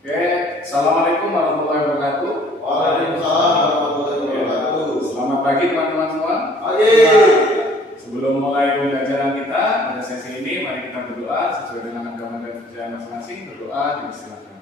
Oke, Assalamualaikum warahmatullahi wabarakatuh. Waalaikumsalam warahmatullahi wabarakatuh. Selamat pagi teman-teman semua. Pagi. Sebelum mulai pembelajaran kita pada sesi ini, mari kita berdoa sesuai dengan agama dan kerjaan masing-masing. Berdoa, dipersilakan.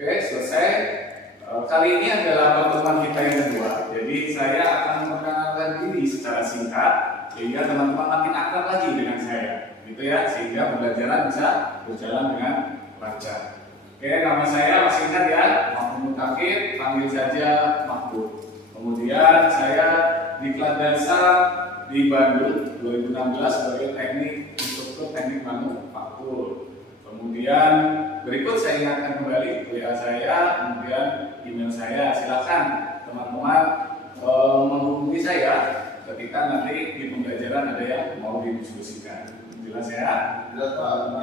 Oke, selesai. Kali ini adalah pertemuan kita yang kedua. Jadi saya akan memperkenalkan diri secara singkat sehingga teman-teman makin akrab lagi dengan saya. Gitu ya, sehingga pembelajaran bisa berjalan dengan lancar. Oke, nama saya masih ingat ya, Mahmud Kafir, panggil saja Mahmud. Kemudian saya diklat dasar di Bandung 2016 sebagai teknik instruktur teknik manufaktur. Kemudian berikut saya ingatkan kembali WA saya, kemudian email saya. Silakan teman-teman menghubungi saya ketika nanti di pembelajaran ada yang mau didiskusikan. Jelas ya? Jelas Pak.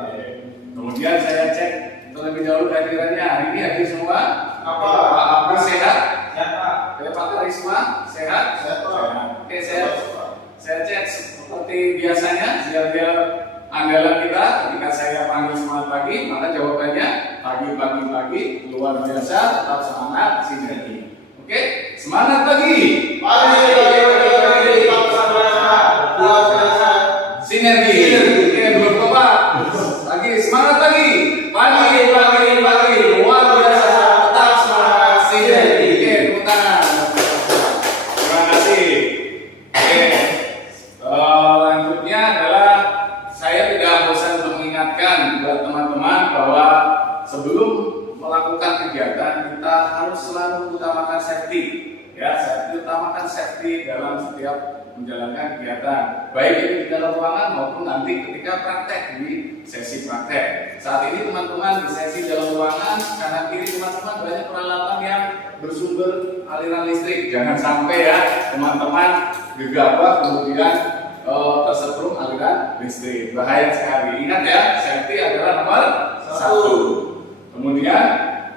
Kemudian saya cek terlebih dahulu kehadirannya. Hari ini hadir semua. Apa? Pak Abdul sehat? Sehat Pak. Pak Karisma sehat? Sehat Pak. Oke, saya cek seperti biasanya biar andalan kita ketika saya panggil semangat pagi, maka jawabannya pagi luar biasa, tetap semangat, sinergi. Oke, semangat pagi. Pagi. Luar biasa. Sinergi. Oke, belum Pak. Pagi, semangat pagi. Pagi, luar biasa, tetap semangat, sinergi. Oke, tepuk tangan. Terima kasih. Oke, lanjutnya adalah saya tidak bosan untuk mengingatkan buat teman-teman bahwa sebelum melakukan kegiatan kita harus selalu utamakan safety. Ya, utamakan safety dalam setiap menjalankan kegiatan, baik itu di dalam ruangan maupun nanti ketika praktek di sesi praktek. Saat ini teman-teman di sesi dalam ruangan, kanan kiri teman-teman banyak peralatan yang bersumber aliran listrik. Jangan sampai ya teman-teman gegabah kemudian tersetrum aliran listrik. Bahaya sekali. Ingat ya, safety adalah nomor 1. Kemudian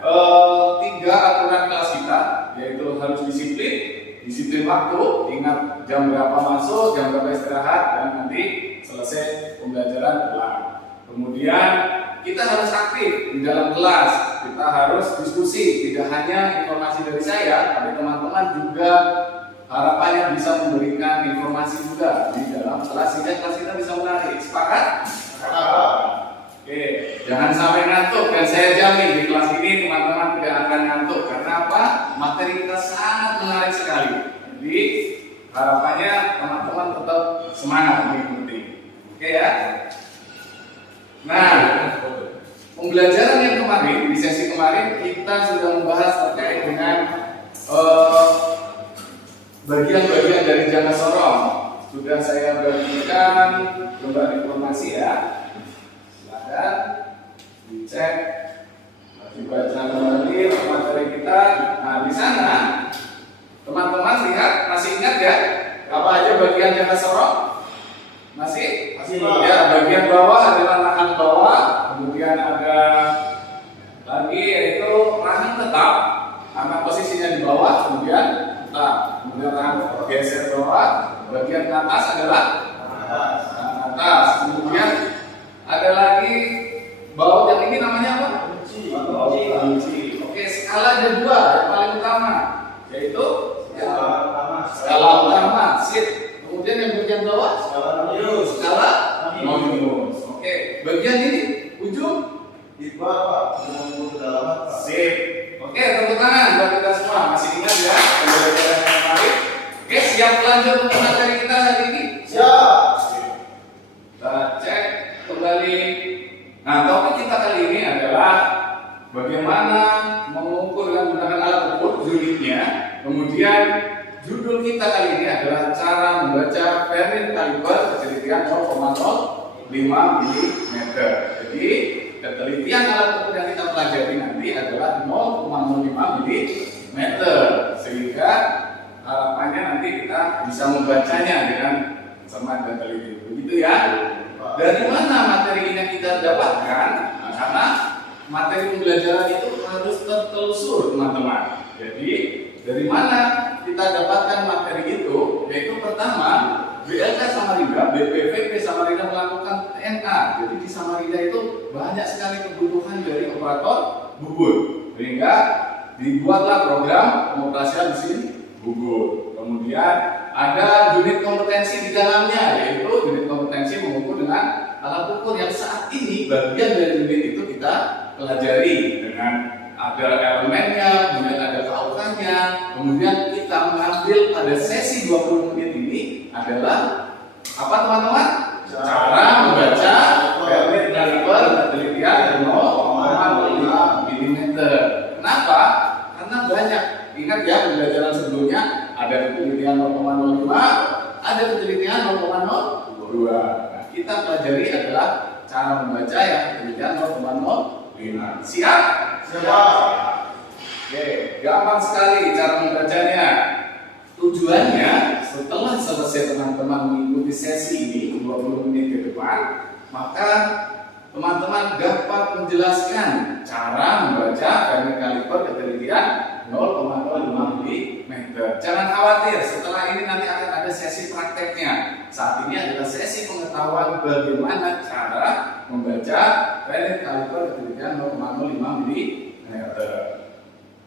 3 aturan kelas kita, yaitu harus disiplin waktu, ingat jam berapa masuk, jam berapa istirahat, dan nanti selesai pembelajaran pulang. Kemudian kita harus aktif di dalam kelas, kita harus diskusi, tidak hanya informasi dari saya, tapi teman-teman juga harapannya bisa memberikan informasi juga di dalam kelas sehingga kelas kita bisa menarik. Sepakat? Oke, jangan sampai ngantuk, dan saya jamin di kelas ini teman-teman tidak akan ngantuk. Karena apa? Materi kita sangat menarik sekali. Jadi harapannya teman-teman tetap semangat mengikuti. Oke ya. Nah, pembelajaran yang kemarin di sesi kemarin kita sudah membahas terkait dengan bagian-bagian dari jangka sorong. Sudah saya bagikan lembar informasi ya. Silakan dicek, dibaca kembali materi kita. Nah, di sana teman-teman lihat, masih ingat ya apa aja bagian jangka sorong? Masih ya, bagian bawah adalah rahang bawah, kemudian ada lagi yaitu rahang tetap, karena posisinya di bawah, kemudian tetap, kemudian rahang geser bawah, bagian atas adalah rahang atas, kemudian ada lagi baut yang ini namanya apa? Kunci. Oke, skala ada 2 yang paling utama, yaitu skala utama, sip. Kemudian yang bagian bawah skala minus. Oke, bagian ini ujung di bawah Pak, kedalaman Pak. Sip. Oke, tepuk tangan buat kita semua. Masih ingat ya pembelajaran yang kemarin? Oke, siap lanjut untuk materi kita hari ini? Siap. Kita cek kembali. Nah, topik kita kali ini adalah bagaimana mengukur dan menggunakan alat ukur unitnya. Kemudian judul kita kali ini adalah cara membaca Fahrenheit kaliber ketelitian 0,05 mm. Jadi ketelitian alat ukur yang kita pelajari nanti adalah 0,05 mm, sehingga harapannya nanti kita bisa membacanya dengan cermat dan teliti. Begitu ya. Dari mana materi ini yang kita dapatkan? Nah, karena materi pembelajaran itu harus tertelusur teman-teman. Jadi dari mana kita dapatkan materi itu? Yaitu pertama, BLK Samarinda, BPVP Samarinda melakukan TNA. Jadi di Samarinda itu banyak sekali kebutuhan operator bubur. Sehingga dibuatlah program pengoperasian mesin bubur. Kemudian ada unit kompetensi di dalamnya, yaitu unit kompetensi mengukur dengan alat ukur yang saat ini bagian dari unit itu kita pelajari dengan ada elemennya, kemudian ada kautannya, kemudian kita mengambil pada sesi 20 menit ini adalah apa teman-teman? Cara membaca Vernier Caliper penelitian 0,05 mm. Kenapa? Karena banyak. Ingat ya, pembelajaran sebelumnya ada penelitian 0,05, ada penelitian 0,02. Nah, kita pelajari adalah cara membaca yang penelitian 0,05. Siap? Siap. Oke, gampang sekali cara membacanya. Tujuannya setelah selesai teman-teman mengikuti sesi ini 20 menit ke depan, maka teman-teman dapat menjelaskan cara membaca Vernier Caliper ketelitian 0,05 mm. Jangan khawatir, setelah ini nanti akan ada sesi prakteknya. Saat ini adalah sesi pengetahuan bagaimana cara membaca Vernier Caliper ketelitian 0,05 mm.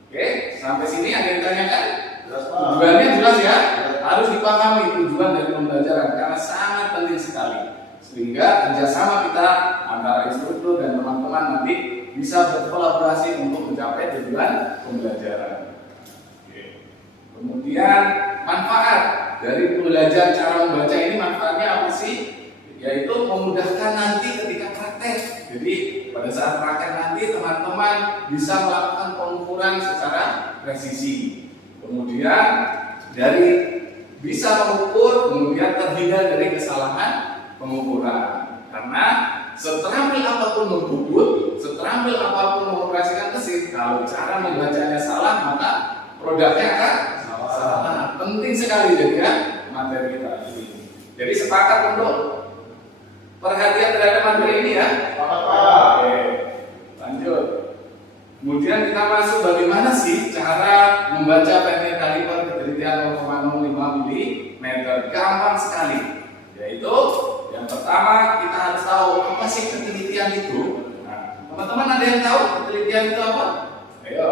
Oke, sampai sini ada yang ditanyakan? Jelas, Pak. Tujuannya jelas ya, harus dipahami tujuan dari pembelajaran karena sangat penting sekali. Sehingga kerjasama kita antara instruktur dan teman-teman nanti bisa berkolaborasi untuk mencapai tujuan pembelajaran. Oke. Kemudian manfaat dari belajar cara membaca ini, manfaatnya apa sih? Yaitu memudahkan nanti ketika praktek. Jadi pada saat praktek nanti teman-teman bisa melakukan pengukuran secara presisi. Kemudian dari bisa mengukur, kemudian terhindar dari kesalahan pengukuran. Karena seterampil apapun membubut, seterampil apapun mengoperasikan mesin, kalau cara membacanya salah, maka produknya akan salah. Penting sekali jadi ya materi kita ini. Jadi sepakat untuk perhatian terhadap materi ini ya. Oke, lanjut. Kemudian kita masuk bagaimana sih cara membaca Vernier Caliper ketelitian 0,05 mm. Gampang sekali. Yaitu yang pertama kita harus tahu apa sih ketelitian itu. Nah, teman-teman ada yang tahu ketelitian itu apa? Ayo,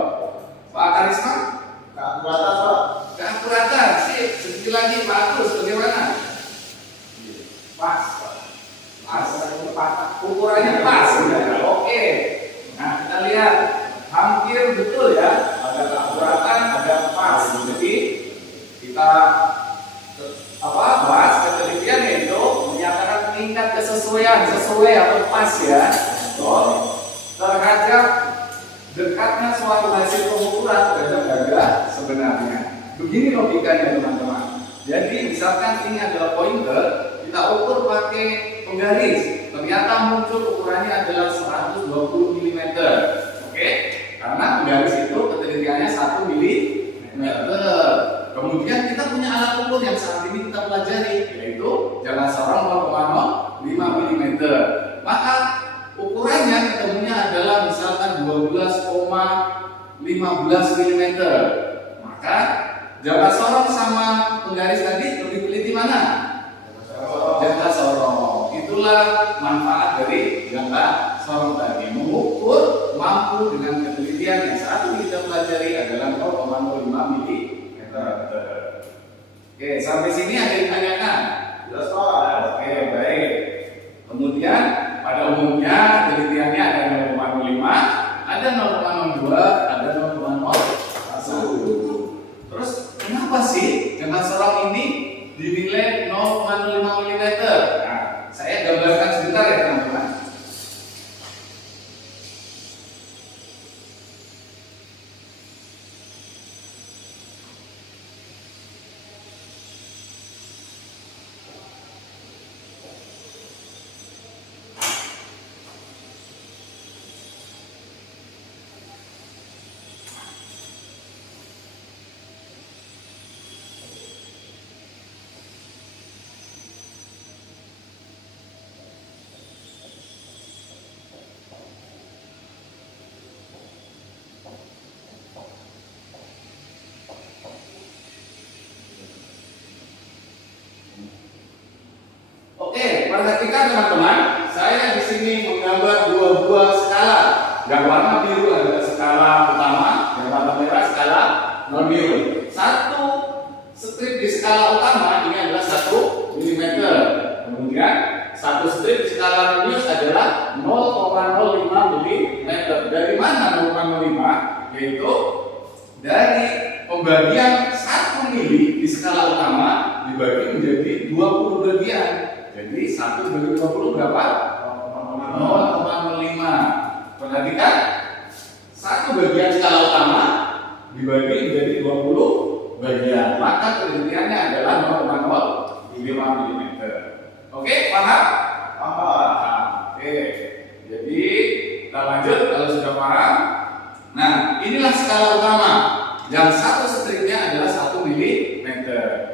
Pak Karisma. Keakuratan, Pak. Keakuratan, sip. Sedikit lagi Pak Agus, bagaimana? Pas. Ukurannya pas. Oke. Nah, kita lihat hampir betul ya. Ada keakuratan, ada pas. Jadi kita bahas ketelitian yaitu menyatakan tingkat kesesuaian sesuai atau pas ya terhadap dekatnya suatu hasil pengukuran terhadap harga sebenarnya. Begini logikanya teman-teman. Jadi misalkan ini adalah pointer, kita ukur pakai penggaris, ternyata muncul ukurannya adalah 120 mm. Oke? Karena penggaris itu ketelitiannya 1 mm. Kemudian kita punya alat ukur yang saat ini kita pelajari, yaitu jangka sorong 0,05 mm. Maka ukurannya ketemunya adalah misalkan 12,15 mm. Maka jangka sorong sama penggaris tadi lebih teliti mana? Jangka sorong. Itulah manfaat dari jangka sorong tadi, mengukur mampu dengan ketelitian yang saat ini kita pelajari adalah 0,05 mm. Oke, sampai sini ada yang ditanyakan? Jelas, Pak. Oke, baik. Kemudian pada umumnya ketelitiannya ada 0,05, ada 0,02, ada 0,01. Terus kenapa sih jangka sorong ini dinilai 0,05 mm? Nah, saya gambarkan sebentar ya teman-teman. Yang warna biru adalah skala utama, yang warna merah skala non-minus. Satu strip di skala utama ini adalah 1 mm. Kemudian satu strip di skala non-minus adalah 0,05 mm. Dari mana 0,05? Yaitu dari pembagian 1 mili di skala utama dibagi menjadi 20 bagian. Jadi 1 bagi 20 berapa? 0,05. Perhatikan, 1 bagian skala utama dibagi menjadi 20 bagian. Maka penelitiannya adalah 0,05 mm. Oke, paham? Paham. Oke. Jadi kita lanjut kalau sudah paham. Nah, inilah skala utama. Yang satu stripnya adalah 1 mm.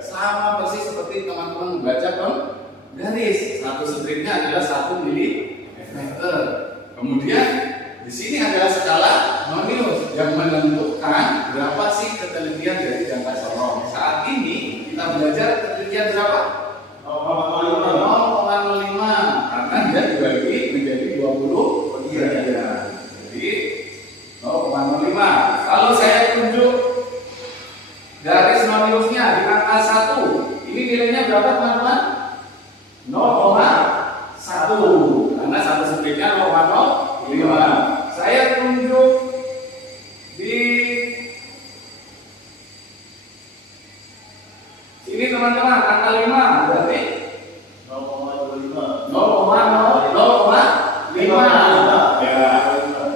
Sama persis seperti teman-teman membaca garis. Satu stripnya adalah 1 mm. Kemudian di sini adalah skala non-minus yang menentukan berapa sih ketelitian dari jangka sorong. Saat ini kita belajar ketelitian berapa? 0,05 karena dia dibagi menjadi 20 bagian. Jadi 0,05. Kalau saya tunjuk garis non-minusnya di angka 1, ini nilainya berapa teman-teman? 0,1 karena satu stripnya 0,05. Saya tunjuk di sini teman-teman angka 5 berarti 0,25. 0,05. Ya.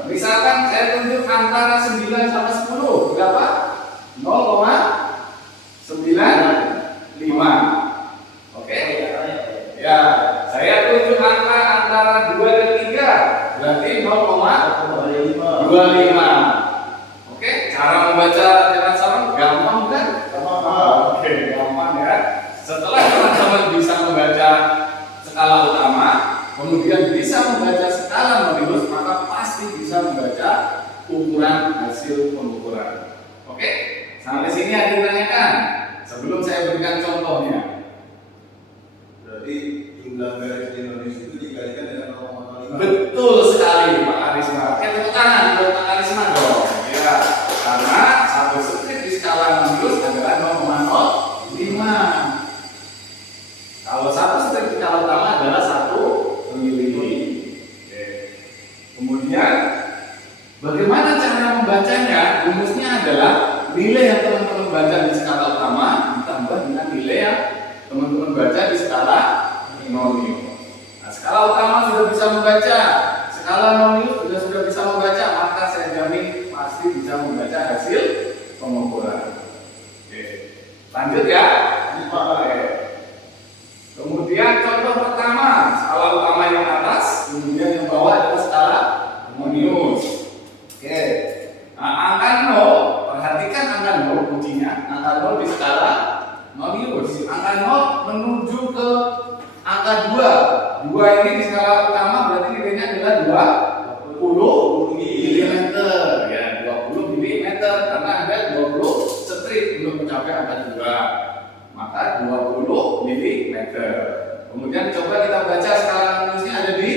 Misalkan saya tunjuk antara 9 sampai 10 berapa? 0,95. Oke? Ya, saya tunjuk angka antara 2 dan 3 berarti 0,25. Oke, cara membaca jarak sorong gampang kan? Oke, gampang ya. Setelah teman-teman bisa membaca skala utama, kemudian bisa membaca skala non-minus, maka pasti bisa membaca ukuran hasil pengukuran. Oke, sampai sini ada yang ditanyakan sebelum saya berikan contohnya. Berarti jumlah garis di Indonesia itu dikalikan dengan 0,5. Betul sekali Pak Karisma. Oke, tepuk tangan buat Pak Karisma dong. Ya, karena satu strip di skala non-minus adalah 0,05. Kalau satu strip di skala utama adalah 1 mili. Oke. Kemudian bagaimana cara membacanya? Rumusnya adalah nilai yang teman-teman baca di skala utama ditambah dengan nilai yang teman-teman baca di skala non-minus. Nah, skala utama sudah bisa membaca, skala non-minus juga sudah bisa membaca, maka saya jamin pasti bisa membaca hasil pengukuran. Oke. Lanjut ya. Oke. Kemudian contoh pertama, skala utama yang atas, kemudian yang bawah adalah skala non-minus. Oke. Nah, angka 0, perhatikan angka 0 kuncinya. Angka 0 di skala non-minus. Angka 0 menuju ke angka 2. 2 ini di skala utama berarti nilainya adalah 20 mm. Ya, 20 mm karena ada 20 strip untuk mencapai angka 2. Maka 20 mm. Kemudian coba kita baca skala non-minusnya ada di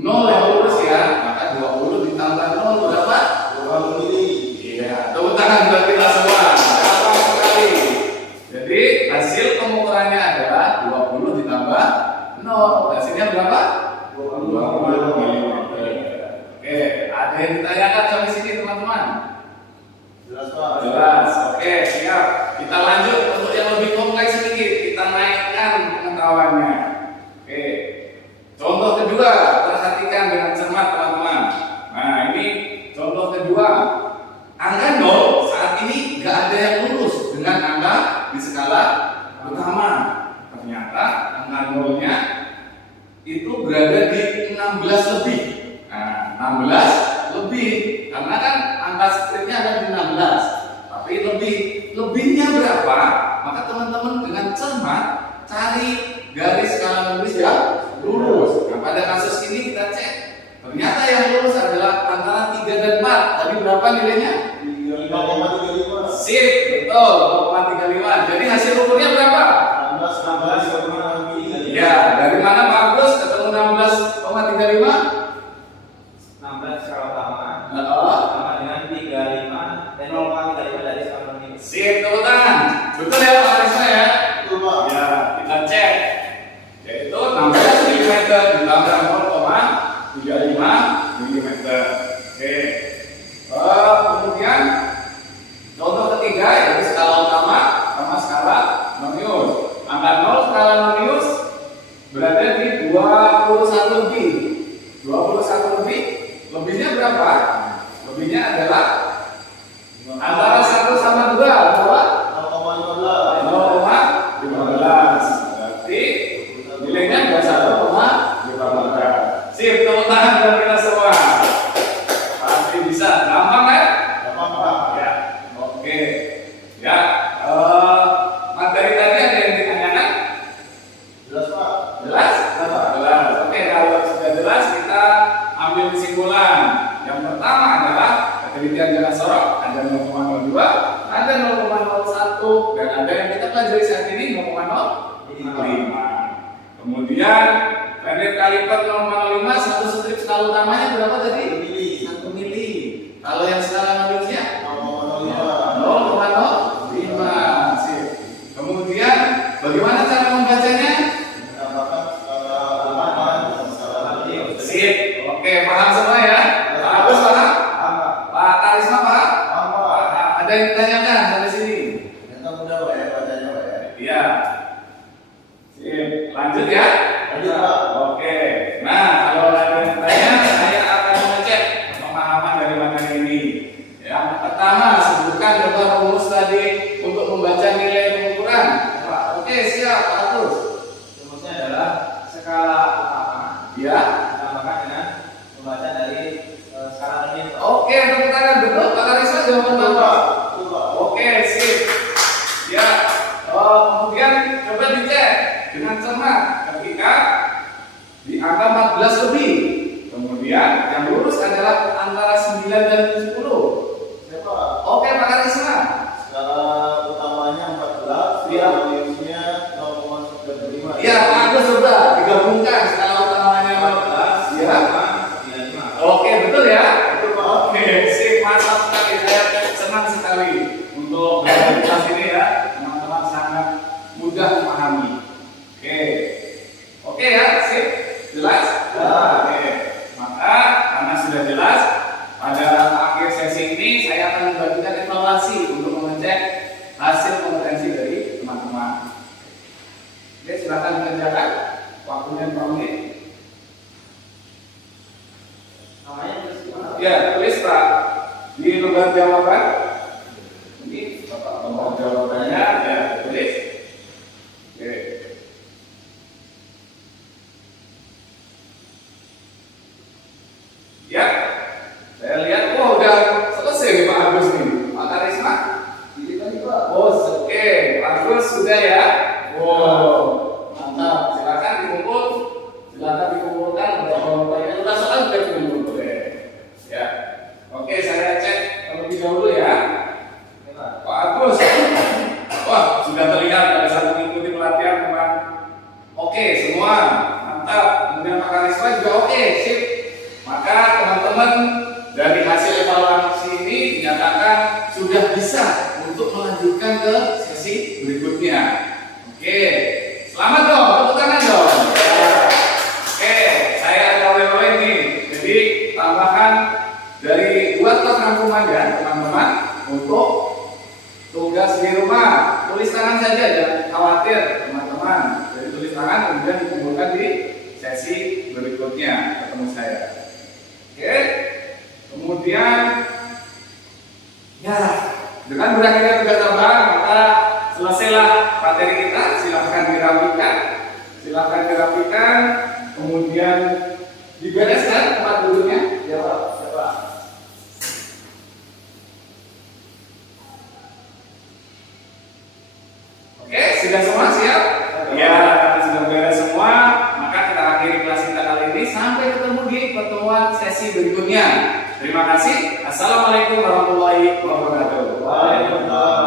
0 yang lurus ya. Maka 20 ditambah 0 berapa? 20 mili. Iya, tepuk tangan buat kita semua. Gampang sekali. Jadi hasil pengukurannya adalah 20 ditambah 0. Hasilnya berapa? 20 mm. Oke, ada yang ditanyakan sampai sini teman-teman? Jelas Pak. Jelas. Oke, siap. Kita lanjut untuk yang lebih kompleks sedikit. Kita naikkan pengetahuannya. Oke. Contoh kedua, perhatikan dengan cermat teman-teman. Nah, ini contoh kedua. Angka 0 saat ini nggak ada yang lurus dengan angka di skala utama. Ternyata angka 0-nya itu berada di 16 lebih. Nah, 16 lebih karena kan angka stripnya ada di 16. Tapi lebihnya berapa? Maka teman-teman dengan cermat cari garis skala lurus yang lurus. Nah, pada kasus ini kita cek. Ternyata yang lurus adalah antara 3 dan 4. Tadi berapa nilainya? 5,35. Sip, betul, 0,35. Jadi hasil ukurnya berapa? 16 mili. Ya, dari mana Pak Agus ketemu 16,35? 16 skala utama. Antara 1 sama 2 berapa? 0,15. 0,15. Berarti nilainya 21,15. Sip, tepuk tangan buat kita semua. Pasti bisa. Gampang kan? Gampang, Pak. Ya. Oke. Ya. Materi tadi ada yang ditanyakan? Jelas, Pak? Jelas? Jelas. Oke, kalau sudah jelas kita ambil kesimpulan. Yang pertama adalah ketelitian jarak sorot ada 0,02, ada 0,01, dan ada yang kita pelajari saat ini 0,05. Kemudian pendek kaliper 0,05, satu strip skala utamanya berapa tadi? 1 mili. Kalau yang skala nominalnya 0,05. Sip. Kemudian bagaimana cara membacanya? Menambahkan skala utamanya dan skala lanjut. Sip. Oke, paham semua ya? Pak Agus paham? Pak Karisma paham? Paham. Ada yang ditanyakan sampai sini? Ternyata mudah, Pak, ya, bacanya, Pak, ya. Iya. Sip. Lanjut ya? Lanjut, Pak. Oke. Nah, kalau ada yang tanya, saya akan mengecek pemahaman dari materi ini. Yang pertama, sebutkan coba rumus tadi untuk membaca nilai pengukuran. Pak. Oke, siap, Pak Agus. Rumusnya adalah skala utama Ya. ditambahkan dengan membaca dari skala remit. Oke, tepuk tangan betul. Pak Karisma jawaban Betul, Bapak. Pak. Betul, Pak. Oke, sip. Ya. Kemudian coba dicek dengan cermat ketika di angka 14 lebih. Kemudian yang lurus adalah antara 9 dan 10. Ya, Pak. Oke, Pak Karisma. Skala utamanya 14, Iya. skala minusnya 0,95. Iya, Pak Agus coba digabungkan skala utamanya 14. Ya. 95. Oke, betul ya? Betul, Pak. Oke, sip, mantap sekali. Saya senang sekali untuk belajar kelas ini ya. Teman-teman sangat mudah memahami. Oke. Oke ya, sip. Jelas? Ya. Oke. Maka karena sudah jelas, pada akhir sesi ini saya akan membagikan evaluasi untuk mengecek hasil kompetensi dari teman-teman. Oke, silakan dikerjakan. Waktunya 2 menit. Namanya terus gimana? Ya, tulis Pak di lembar jawaban. Ini Bapak lembar jawabannya ya tulis. Oke. Ya, saya lihat, oh udah selesai nih Pak Agus nih. Pak Karisma, ini tadi Pak. Oh, oke, Pak Agus sudah ya. Wow, mantap. Silakan dikumpul, silakan dikumpulkan. Bapak-bapak sudah soal sudah dikumpul. Boleh. Ya, oke, saya cek terlebih dahulu ya. Pak Agus, wah sudah terlihat pada saat mengikuti pelatihan teman. Oke, semua mantap. Kemudian Pak Karisma juga oke, sip. Maka teman-teman dari hasil evaluasi ini dinyatakan sudah bisa untuk melanjutkan ke sesi berikutnya. Oke, selamat dong, tepuk tangan dong. Ya. Oke, saya ada oleh-oleh nih. Jadi tambahan dari buatlah rangkumannya teman-teman untuk tugas di rumah. Tulis tangan saja, jangan khawatir teman-teman. Jadi tulis tangan kemudian dikumpulkan di sesi berikutnya ketemu saya. Oke, kemudian ya dengan berakhirnya tugas tambahan maka selesailah materi kita. Silahkan dirapikan, kemudian dibereskan tempat duduknya. Ya Pak, ya Pak. Oke, sudah semua siap? Ya, karena sudah beres semua, maka kita akhiri kelas kita kali ini. Sampai ketemu di pertemuan sesi berikutnya. Terima kasih. Assalamualaikum warahmatullahi wabarakatuh. Waalaikumsalam.